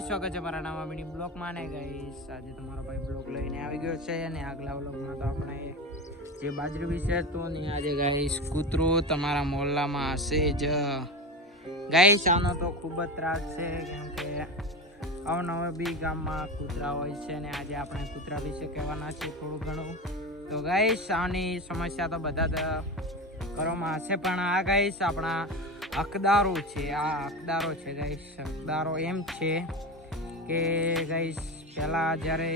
સ્વાગત છે મારા નવા મિની બ્લોગમાં ને ગાઈસ આજે તમારો ભાઈ બ્લોગ લઈને આવી ગયો છે અને આગલા બ્લોગમાં તો આપણે જે બાજરી વિશે તો ને આજે ગાઈસ કૂતરું તમારા મોહલ્લામાં હશે જ ગાઈસ આનો તો ખૂબ જ ત્રાસ છે કેમ કે અવનવા બી ગામમાં કૂતરા હોય છે અને આજે આપણે કૂતરા વિશે કહેવાના છે થોડું ઘણું તો ગાઈસ આની સમસ્યા તો બધા જ ઘરોમાં હશે પણ આ ગાઈસ આપણા હકદારો છે ગાઈસ હકદારો એમ છે કે ગાઈસ પહેલાં જ્યારે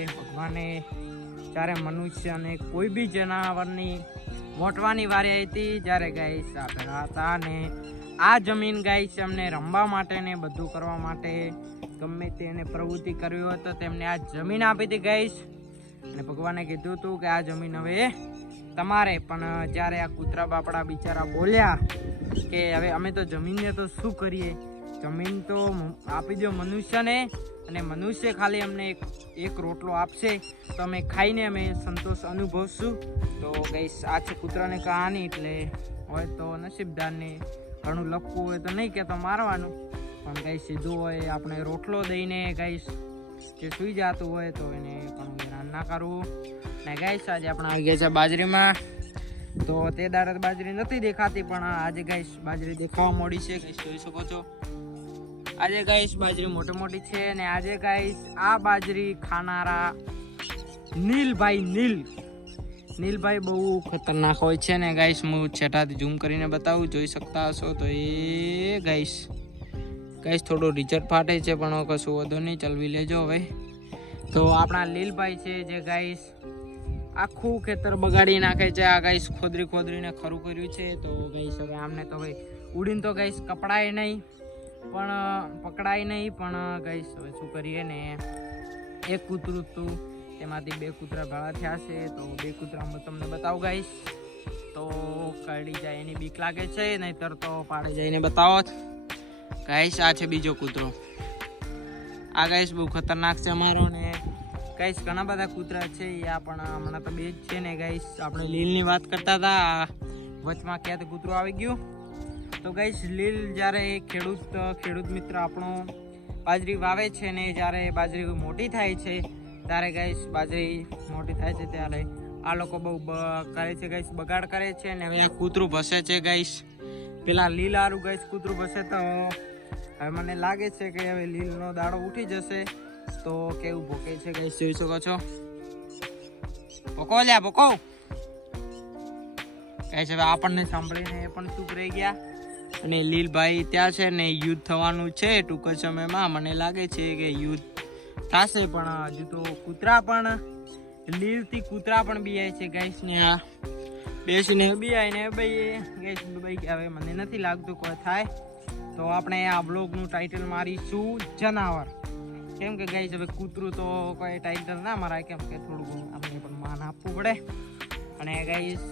મનુષ્ય અને કોઈ બી જનાવરની મોટવાની વારી આવી હતી જ્યારે ગાઈસ આપણા હતા ને આ જમીન ગાઈસ એમને રમવા માટે ને બધું કરવા માટે ગમે તેને પ્રવૃત્તિ કરવી હોય તો તેમને આ જમીન આપી હતી ગાઈસ અને ભગવાને કીધું હતું કે આ જમીન હવે તમારે પણ જ્યારે આ કૂતરા બાપડા બિચારા બોલ્યા કે હવે અમે તો જમીનને તો શું કરીએ, જમીન તો આપી દો મનુષ્યને અને મનુષ્ય ખાલી અમને એક રોટલો આપશે તો અમે ખાઈને અમે સંતોષ અનુભવશું. તો ગાઈસ આ છે કૂતરાની કહાની. એટલે હોય તો નસીબદારને ઘણું લખવું હોય તો નહીં કહેતો મારવાનું, પણ ગાઈસ સીધું હોય આપણે રોટલો દઈને ગાઈસ જે સૂઈ જતું હોય તો એને ઘણું હેરાન ના કરવું. ને ગાઈસ આજે આપણે આવી ગયા છે બાજરીમાં. તો તે દાડે બાજરી નથી દેખાતી પણ આજે ગાઈસ બાજરી દેખાવા મળી છે. ગાઈસ જોઈ શકો છો આજે ગાઈસ બાજરી મોટી મોટી છે અને આજે ગાઈસ આ બાજરી ખાનારા નીલભાઈ બહુ ખતરનાક હોય છે ને ગાઈસ હું છેટાથી ઝૂમ કરીને બતાવું, જોઈ શકતા હશો તો એ ગાઈસ થોડું રિઝલ્ટ ફાટે છે પણ કશું વધુ નહીં, ચલવી લેજો. હવે તો આપણા લીલભાઈ છે જે ગાઈસ આખું ખેતર બગાડી નાખે છે. આ ગાઈસ ખોદરીને ખરું કર્યું છે. તો ગાઈસ હવે આમને તો ભાઈ ઉડીને તો ગાઈસ પકડાય નહીં પણ ગાઈસ હવે શું કરીએ ને, એક કૂતરું હતું તેમાંથી 2 કૂતરા ભેળા થયા છે. તો 2 કૂતરા તમને બતાવું ગાઈસ. તો કરડી જાય એની બીક લાગે છે, નહીતર તો પાડે જઈને બતાવો ગાઈસ. આ છે બીજો કૂતરો. આ ગાઈસ બહુ ખતરનાક છે અમારો ને ગાઈસ ઘણા બધા કૂતરા છે યા પણ હમણાં તો 2 જ છે ને ગાઈસ. આપણે લીલની વાત કરતા હતા, વચમાં ક્યાં કૂતરું આવી ગયું. તો ગાઈસ લીલ જ્યારે ખેડૂત મિત્ર આપણો બાજરી વાવે છે ને જ્યારે બાજરી મોટી થાય છે ત્યારે ગાઈસ ત્યારે આ લોકો બહુ કરે છે ગાઈસ, બગાડ કરે છે ને હવે આ કૂતરું ભસે છે ગાઈસ. પેલા લીલ હારું ગાઈસ કૂતરું ભસે તો હવે મને લાગે છે કે હવે લીલનો દાડો ઉઠી જશે. તો કેવું ભોકે છે ગાઈસ જોઈ શકો છો. ભોકો ગાઈસ હવે આપણને સાંભળીને એ પણ ચૂપ રહી ગયા અને લીલભાઈ ત્યાં છે ને યુદ્ધ થવાનું છે ટૂંક સમયમાં. મને લાગે છે કે યુદ્ધ થશે પણ હજુ તો લીલથી કૂતરા પણ બીયાય છે ગાઈસ ને આ બેસીને બીયાય ને ગાઈસ હવે મને નથી લાગતું કોઈ થાય. તો આપણે આ બ્લોગનું ટાઇટલ મારીશું જનાવર, કેમ કે ગાઈસ હવે કૂતરું તો કોઈ ટાઇટલ ના મરાય કેમ કે થોડું આપણે પણ માન આપવું પડે. અને ગાઈસ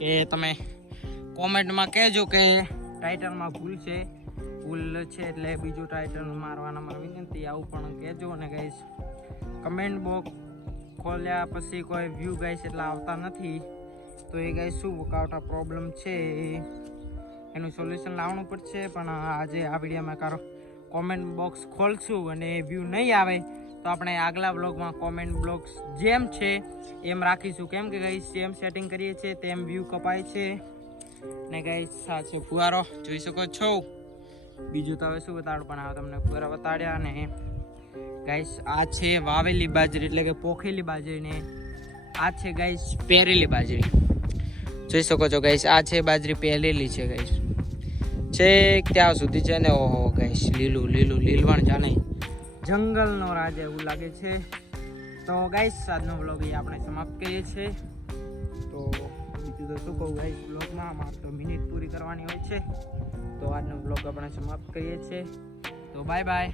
એ તમે કોમેન્ટમાં કહેજો કે ટાઇટલમાં ભૂલ છે એટલે બીજું ટાઇટલ મારવાના મારી વિનંતી, આવું પણ કહેજો. અને ગાઈસ કમેન્ટ બોક્સ ખોલ્યા પછી કોઈ વ્યૂ ગાઈસ એટલા આવતા નથી તો એ ગાઈસ શું કાવટા પ્રોબ્લેમ છે એનું સોલ્યુશન લાવવું પડશે. પણ આજે આ વિડીયોમાં કોમેન્ટ બોક્સ ખોલશું અને વ્યૂ નહીં આવે તો આપણે આગલા બ્લોગમાં કોમેન્ટ બોક્સ જેમ છે એમ રાખીશું, કેમ કે ગાઈસ જેમ સેટિંગ કરીએ છીએ તેમ વ્યૂ કપાય છે. ને ગાઈસ આ છે ફુવારો જોઈ શકો છો. બીજું તો હવે શું બતાડું પણ આ તમને ફુવારા બતાડ્યા. ને ગાઈસ આ છે વાવેલી બાજરી એટલે કે પોખેલી બાજરી ને આ છે ગાઈસ પહેરેલી બાજરી જોઈ શકો છો ગાઈસ. આ છે બાજરી પહેરેલી છે ગાઈસ, છેક ત્યાં સુધી છે ને. ઓહો ગાઈસ લીલવણ જાણે જંગલનો રાજા એવું લાગે છે. તો ગાઈસ આજનો વ્લોગ એ આપણે સમાપ્ત કરીએ છીએ. તો બીજું તો શું કહું ગાઈસ, વ્લોગમાં અમારે તો મિનિટ પૂરી કરવાની હોય છે. તો આજનો વ્લોગ આપણે સમાપ્ત કરીએ છીએ. તો બાય બાય.